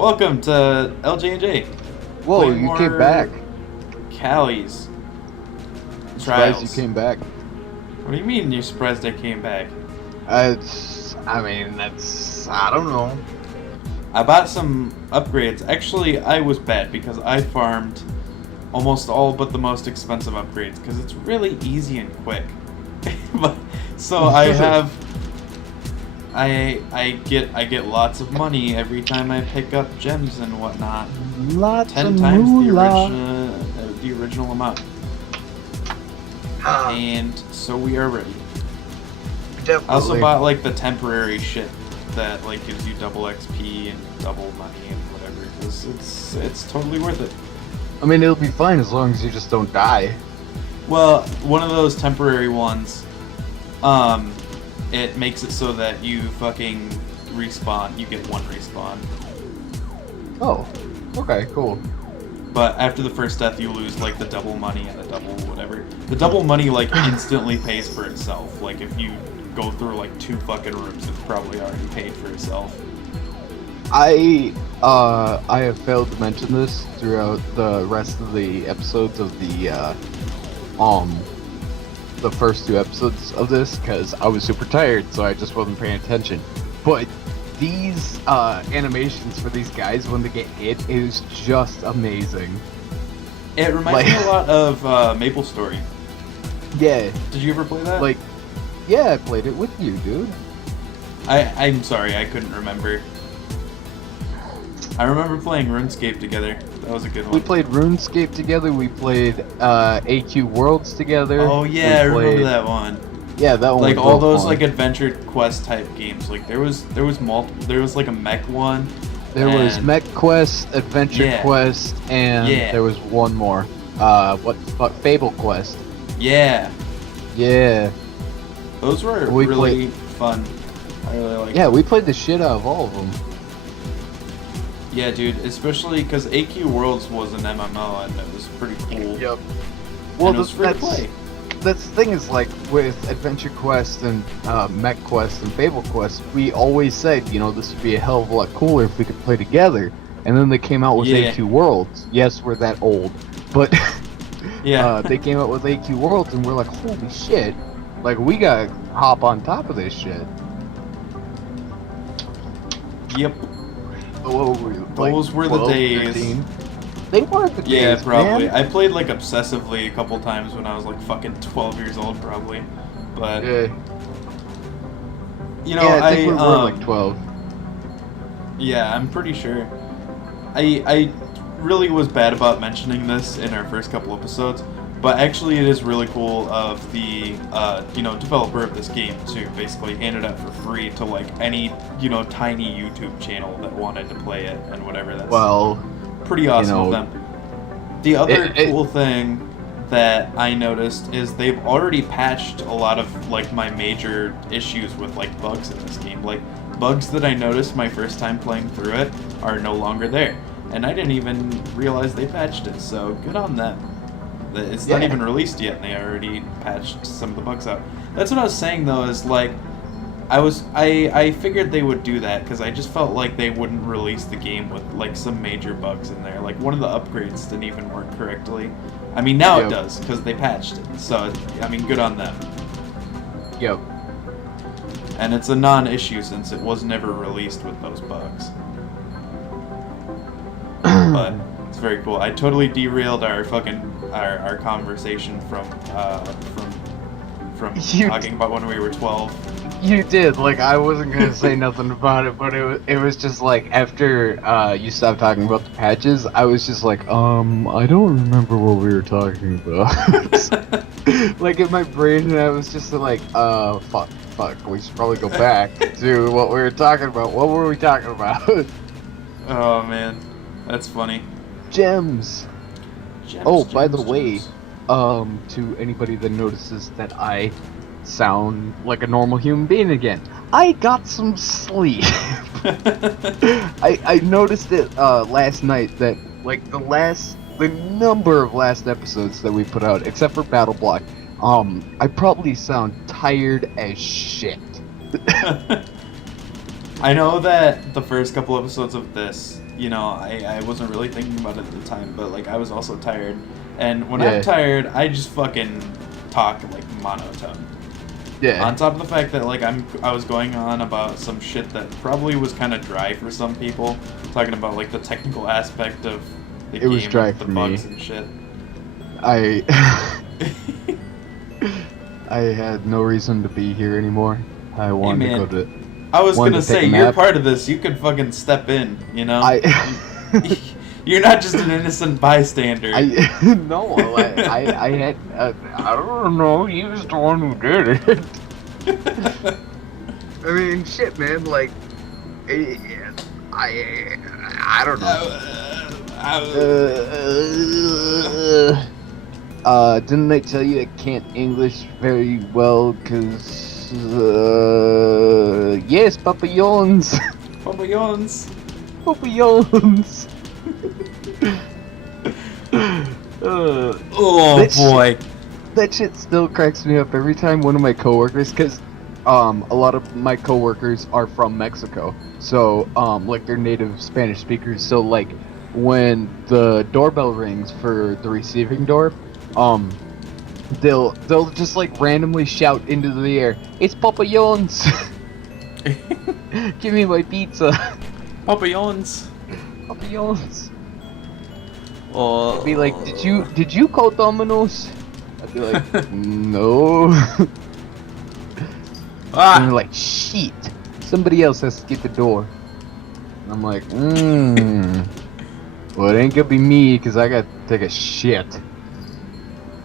Welcome to LJ&J. Whoa, Play you more came back. Callies. Surprised Trials. you came back. What do you mean you're surprised I came back? I don't know. I bought some upgrades. Actually, I was bad because I farmed almost all but the most expensive upgrades because it's really easy and quick. But so I get lots of money every time I pick up gems and whatnot. Lots 10 of times moolah. the original amount. And so we are ready. Definitely. I also bought like the temporary shit that like gives you double XP and double money and whatever. It's totally worth it. I mean, it'll be fine as long as you just don't die. Well, one of those temporary ones, it makes it so that you fucking respawn. You get one respawn. Oh, okay, cool. But after the first death, you lose like the double money and the double whatever. The double money like instantly pays for itself. Like if you go through like 2 fucking rooms, it's probably already paid for itself. I have failed to mention this throughout the rest of the episodes of the first 2 episodes of this because I was super tired, so I just wasn't paying attention. But these animations for these guys when they get hit is just amazing. It reminds me a lot of Maple Story. Yeah, Did you ever play that? like, yeah, I played it with you, dude. I'm sorry, I couldn't remember. I remember playing RuneScape together. That was a good one. We played RuneScape together. We played AQ Worlds together. Oh yeah, I We remember played- that one. Yeah, that one. Like was all real those fun. like adventure quest type games. Like there was multiple. There was like a mech one. There was and- Mech Quest, Adventure Yeah. Quest, and Yeah. there was one more. What Fable Quest? Yeah, Yeah, those were We really fun. I really liked. yeah, we played the shit out of all of them. Yeah, dude. Especially because AQ Worlds was an MMO and it was pretty cool. Yep. And Well, it was free to play. that's the thing is like with Adventure Quest and Mech Quest and Fable Quest, we always said, you know, this would be a hell of a lot cooler if we could play together. And then they came out with Yeah. AQ Worlds. Yes, we're that old, but Yeah. they came out with AQ Worlds, and we're like, holy shit! Like we gotta hop on top of this shit. Yep. What were we, Those were the 12, days. 13? They were the Yeah, days, probably. man. I played like obsessively a couple times when I was like fucking 12 years old, probably. But Yeah, you know, yeah, I think we were like 12. Yeah, I'm pretty sure. I really was bad about mentioning this in our first couple episodes, but actually it is really cool of the developer of this game to basically hand it out for free to like any tiny YouTube channel that wanted to play it and whatever. That's Well, pretty awesome know, of them. The other it- cool thing that I noticed is they've already patched a lot of like my major issues with like bugs in this game. Like bugs that I noticed my first time playing through it are no longer there. And I didn't even realize they patched it, so good on them. It's not Yeah. even released yet and they already patched some of the bugs out. That's what I was saying though, is like I figured they would do that because I just felt like they wouldn't release the game with like some major bugs in there. Like one of the upgrades didn't even work correctly. I mean now it Yep. does because they patched it. So I mean good on them. yep. And it's a non-issue since it was never released with those bugs. But it's very cool. I totally derailed our conversation from You- talking about when we were 12. You did. Like I wasn't gonna say nothing about it, but it was just like after you stopped talking about the patches, I was just like, I don't remember what we were talking about. Like in my brain, and I was just like, fuck. We should probably go back to what we were talking about. What were we talking about? Oh man, that's funny. Gems. Gems, Oh, by the gems, way, gems. to anybody that notices that I sound like a normal human being again, I got some sleep. I noticed it last night that like the number of last episodes that we put out, except for Battle Block, I probably sound tired as shit. I know that the first couple episodes of this, I wasn't really thinking about it at the time, but like I was also tired. And when I'm tired, I just fucking talk like monotone. Yeah. On top of the fact that like I was going on about some shit that probably was kind of dry for some people, talking about like the technical aspect of the game, was dry with the for bugs me. and shit. I had no reason to be here anymore. I wanted to go to. I was gonna say, you're nap. part of this. You could fucking step in, You're not just an innocent bystander. No, I had. I don't know. He was the one who did it. I mean, shit, man. Like, I don't know. Didn't I tell you I can't English very well? Cause yes, Papa Yawns. Papa Yawns. Papa Yawns. Oh boy. That shit still cracks me up every time one of my coworkers, cause a lot of my coworkers are from Mexico, so like they're native Spanish speakers. So like when the doorbell rings for the receiving door, they'll just like randomly shout into the air, "It's Papa Yawns." Give me my pizza. Papa Yawns. Papa Yawns. Oh. Be like, did you call Domino's? I'd be like, no. And they're like, shit, somebody else has to get the door. And I'm like, well, it ain't gonna be me, because I gotta take a shit.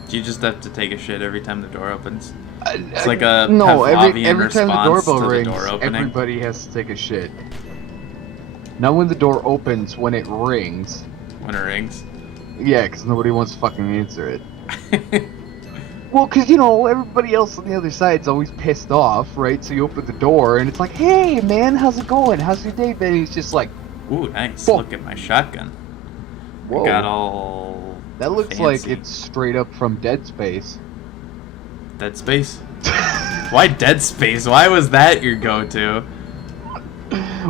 You just have to take a shit every time the door opens. It's like a a Pavlovian every time the response doorbell to rings, the door opening. everybody has to take a shit. Not when the door opens, when it rings. When it rings? Yeah, because nobody wants to fucking answer it. Well, because, everybody else on the other side's always pissed off, right? So you open the door, and it's like, hey, man, how's it going? How's your day been? And he's just like, ooh, nice. Whoa. Look at my shotgun. whoa. I got all That looks fancy. like it's straight up from Dead Space. Dead Space? Why Dead Space? Why was that your go-to?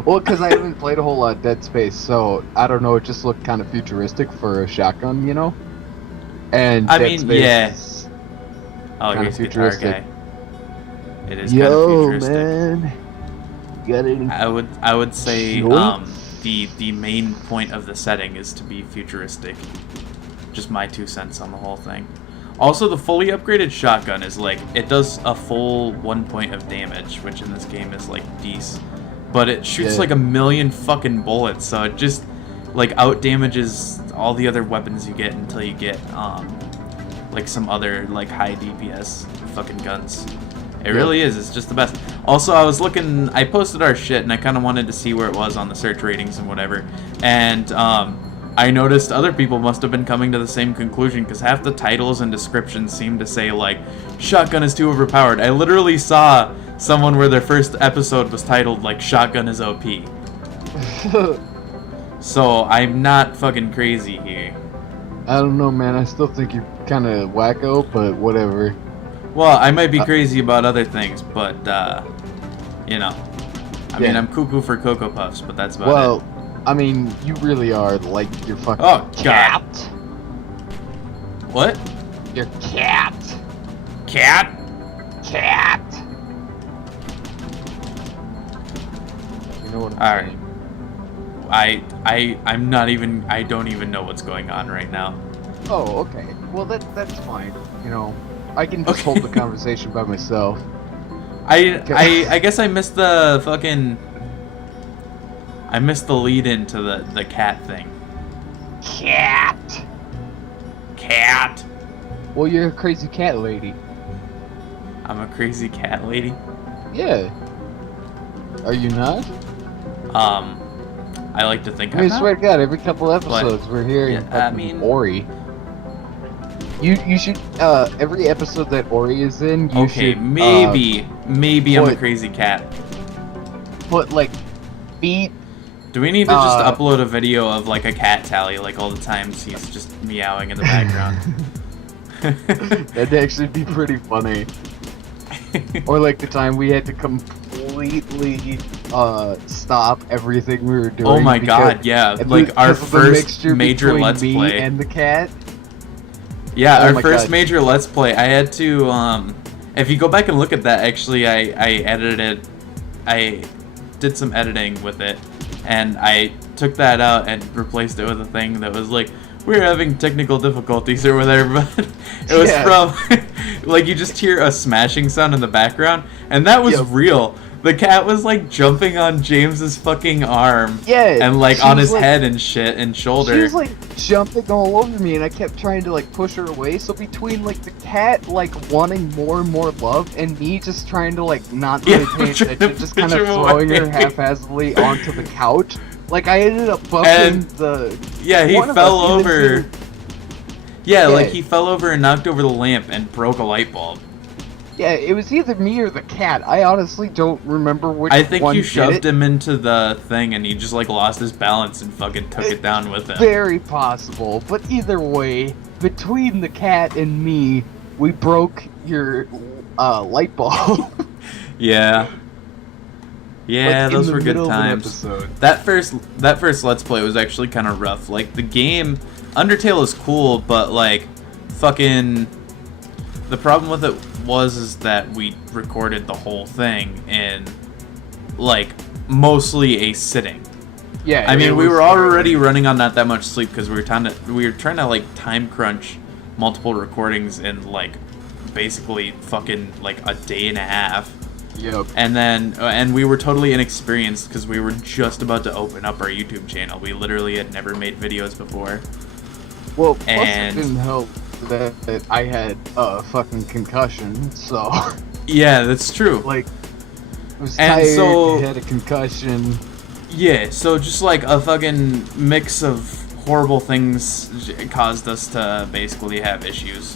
Well, because I haven't played a whole lot of Dead Space, so I don't know. It just looked kind of futuristic for a shotgun, And I Dead mean, Space yeah. is Oh, kinda here's Guitar futuristic. Guy. It is kind of Yo, futuristic. man. You got any? I would say Shorts? the main point of the setting is to be futuristic. Just my 2 cents on the whole thing. Also, the fully upgraded shotgun is like, it does a full 1 point of damage, which in this game is like decent. But it shoots like a million fucking bullets, so it just like out damages all the other weapons you get until you get like some other like high DPS fucking guns. It really is. It's just the best. Also, I posted our shit and I kind of wanted to see where it was on the search ratings and whatever. And I noticed other people must have been coming to the same conclusion because half the titles and descriptions seem to say like, shotgun is too overpowered. I literally saw someone where their first episode was titled like, shotgun is OP. So I'm not fucking crazy here. I don't know, man. I still think you're kind of wacko, but whatever. Well, I might be crazy about other things, but, I mean, I'm cuckoo for Cocoa Puffs, but that's about it. Well, I mean, you really are like your fucking cat. What? Your cat. Cat? Cat. You know what I'm Alright. saying? I'm not even, I don't even know what's going on right now. Oh, okay. Well, that's fine. I can just hold the conversation by myself. I guess I missed the fucking, I missed the lead into the cat thing. Cat. Cat. Well, you're a crazy cat lady. I'm a crazy cat lady. Yeah. Are you not? I like to think I mean, I'm swear not. to God, every couple episodes we're hearing Yeah, I mean- Ori. You should every episode that Ori is in, you Okay, should maybe I'm a put- crazy cat. put like beat. Do we need to just Uh, upload a video of like a cat tally, like all the times he's just meowing in the background? That'd actually be pretty funny. Or like the time we had to completely stop everything we were doing. Oh my because- god, yeah. and Like our because of the first mixture major between Let's me Play. and the cat. Yeah, Oh our my first God. major Let's Play. I had to, if you go back and look at that, actually, I edited, I did some editing with it, and I took that out and replaced it with a thing that was like, we're having technical difficulties or whatever, but it was Yeah. from, like, you just hear a smashing sound in the background, and that was Yep. real. The cat was, like, jumping on James's fucking arm, Yeah, and, like, she on was, his like- head and shit, and shoulder. She was like jumping all over me, and I kept trying to like push her away. So between like the cat like wanting more and more love, and me just trying to like not Yeah, really pay trying to attention, just kind push of him throwing her away. haphazardly onto the couch, like I ended up bumping And- the. Yeah, he one of fell us even over. threw- Yeah, like Yeah. he fell over and knocked over the lamp and broke a light bulb. Yeah, it was either me or the cat. I honestly don't remember which I think one you did shoved it. him into the thing and he just like lost his balance and fucking took it down with him. Very possible, but either way, between the cat and me, we broke your light bulb. Yeah. Yeah, Like, in those the were good middle of an times. episode. That first Let's Play was actually kind of rough. Like the game, Undertale is cool, but like, fucking, the problem with it is that we recorded the whole thing in, like, mostly a sitting. Yeah, I mean, it we was were already very- running on not that much sleep because we were trying to like time crunch multiple recordings in like basically fucking like a day and a half. Yep. And then, and we were totally inexperienced because we were just about to open up our YouTube channel. We literally had never made videos before. Well, plus And- it didn't help that I had a fucking concussion, so Yeah, that's true. like, I was And tired, so- had a concussion. Yeah, so just like a fucking mix of horrible things caused us to basically have issues.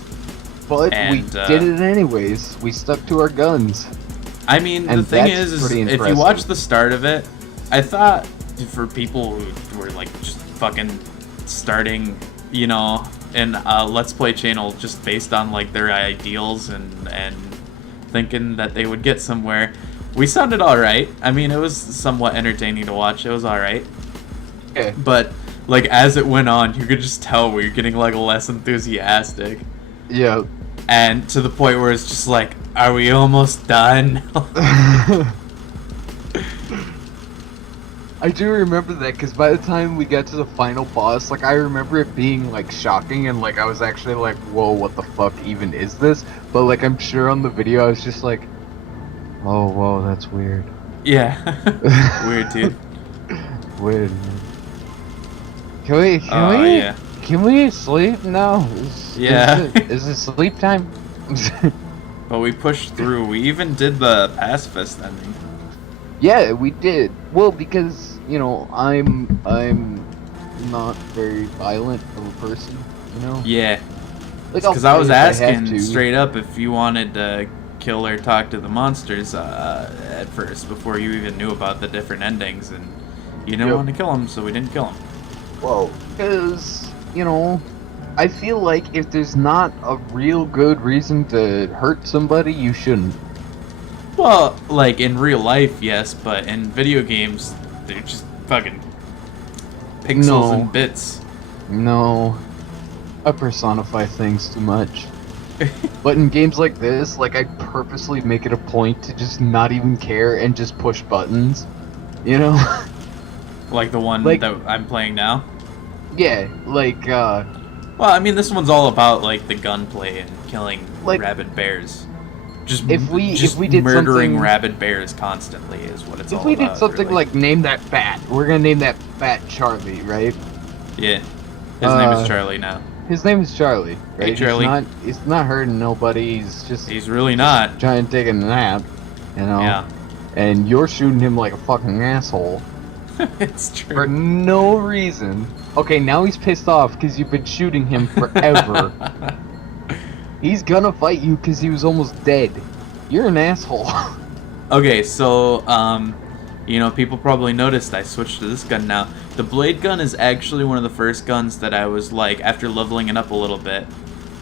But And, we did it anyways. We stuck to our guns. I mean, the And thing that's is pretty if you impressive. watch the start of it, I thought for people who were like just fucking starting, you know, in a Let's Play channel just based on like their ideals and thinking that they would get somewhere, we sounded alright. I mean, it was somewhat entertaining to watch. It was alright. Yeah. But like as it went on, you could just tell we were getting like less enthusiastic. Yeah. And to the point where it's just like, are we almost done? I do remember that because by the time we got to the final boss, like I remember it being like shocking and like I was actually like, whoa, what the fuck even is this? But like I'm sure on the video I was just like, oh, whoa, that's weird. Yeah. Weird, dude. Weird. Can Oh, we yeah. can we sleep now? Yeah. Is it sleep time? But we pushed through. We even did the pacifist ending. Yeah, we did. Well, because you know I'm not very violent of a person, you know. Yeah. Like, I'll Because I was play if I have asking to. straight up if you wanted to kill or talk to the monsters at first before you even knew about the different endings, and you didn't Yep. want to kill them, so we didn't kill them. Well, because you know, I feel like if there's not a real good reason to hurt somebody, you shouldn't. Well, like in real life, yes, but in video games, they're just fucking pixels No. and bits. No, I personify things too much. But in games like this, like I purposely make it a point to just not even care and just push buttons. You know? Like the one Like- that I'm playing now. Yeah, like Well, I mean, this one's all about like the gunplay and killing Like, rabid bears. Just if we did murdering something- rabid bears constantly is what it's all if we about. did something really. like name that bat, we're gonna name that bat Charlie, right? Yeah, his name is uh, Charlie now. His name is Charlie, right? Charlie. He's not hurting nobody. He's just He's really not. trying to take a nap, you know. Yeah, And you're shooting him like a fucking asshole it's for true. no reason. Okay, now he's pissed off because you've been shooting him forever. He's gonna fight you because he was almost dead. You're an asshole. Okay, so you know, people probably noticed I switched to this gun now. The blade gun is actually one of the first guns that I was like, after leveling it up a little bit,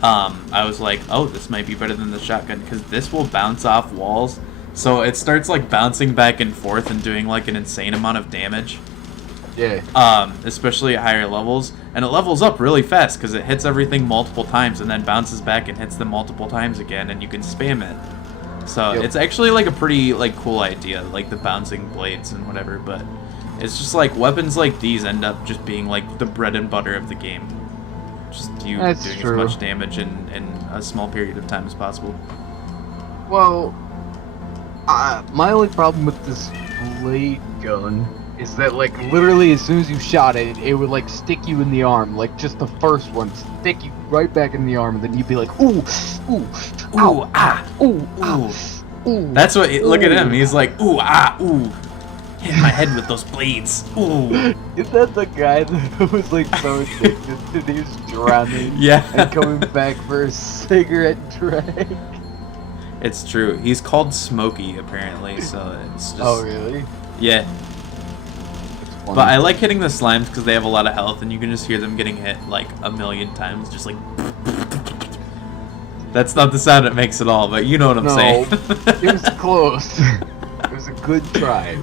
I was like, oh, this might be better than the shotgun because this will bounce off walls So it starts like bouncing back and forth and doing like an insane amount of damage. Yeah. Especially at higher levels, and it levels up really fast because it hits everything multiple times and then bounces back and hits them multiple times again, and you can spam it. So Yep. it's actually like a pretty like cool idea, like the bouncing blades and whatever. But it's just like weapons like these end up just being like the bread and butter of the game. Just you That's doing true. as much damage in a small period of time as possible. Well, my only problem with this blade gun is that, like, literally as soon as you shot it, it would, like, stick you in the arm. Like, just the first one, stick you right back in the arm, and then you'd be like, ooh, ooh, Ooh, ah, ooh, ah, ooh. That's what. Look at him. Ooh. He's like, ooh, ah, ooh. Hit my head with those blades. Ooh. Is that the guy that was, like, so addicted that he was drowning Yeah. and coming back for a cigarette drag? It's true. He's called Smokey, apparently, so it's just... Oh, really? Yeah. But I like hitting the slimes because they have a lot of health, and you can just hear them getting hit, like, a million times, just like... That's not the sound it makes at all, but you know what I'm saying. It was close. It was a good try.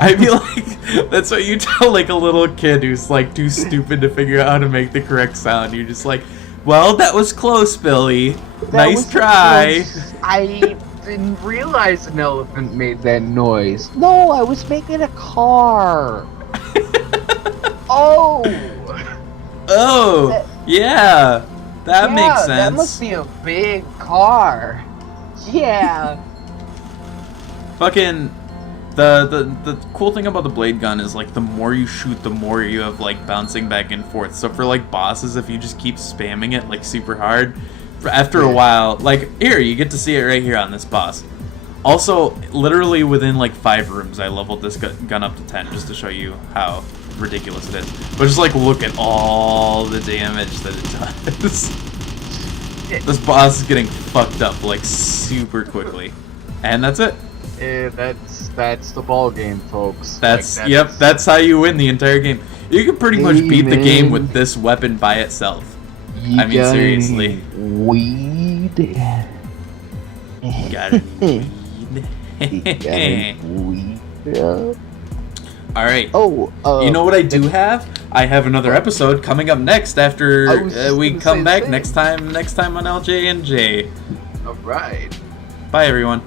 I feel like that's what you tell, like, a little kid who's, like, too stupid to figure out how to make the correct sound. You're just like, well, that was close, Billy. That Nice was try. close. I didn't realize an elephant made that noise. No, I was making a car. Oh. Oh, That- yeah. That Yeah, makes sense. That must be a big car. Yeah. Fucking the cool thing about the blade gun is like the more you shoot, the more you have like bouncing back and forth. So for like bosses, if you just keep spamming it like super hard, after a Yeah. while, like here you get to see it right here on this boss. Also, literally within like 5 rooms, I leveled this gun up to 10 just to show you how ridiculous it is. But just like look at all the damage that it does. This boss is getting fucked up like super quickly, and that's it. Yeah, that's the ball game, folks. That's Like, yep. That's how you win the entire game. You can pretty much Hey, beat the game man. with this weapon by itself. You I mean, got seriously. any weed. Got it. You got any weed? Yeah. All right. Oh, You know what I do have? I have another episode coming up next I after was just we gonna come say the back same. next time on LJ and J. all right. Bye everyone.